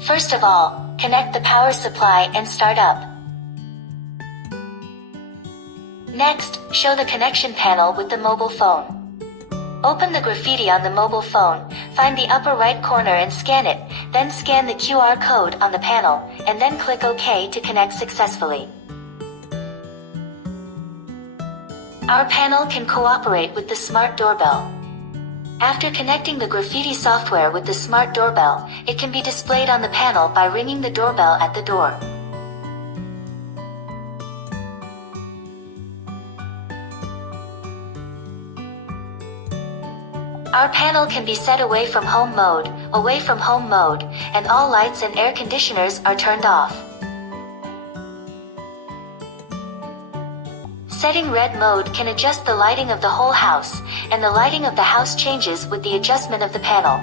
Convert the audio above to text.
First of all, connect the power supply and start up. Next, show the connection panel with the mobile phone. Open the graffiti on the mobile phone, find the upper right corner and scan it, then scan the QR code on the panel, and then click OK to connect successfully. Our panel can cooperate with the smart doorbell. After connecting the graffiti software with the smart doorbell, it can be displayed on the panel by ringing the doorbell at the door. Our panel can be set away from home mode, and all lights and air conditioners are turned off. Setting red mode can adjust the lighting of the whole house, and the lighting of the house changes with the adjustment of the panel.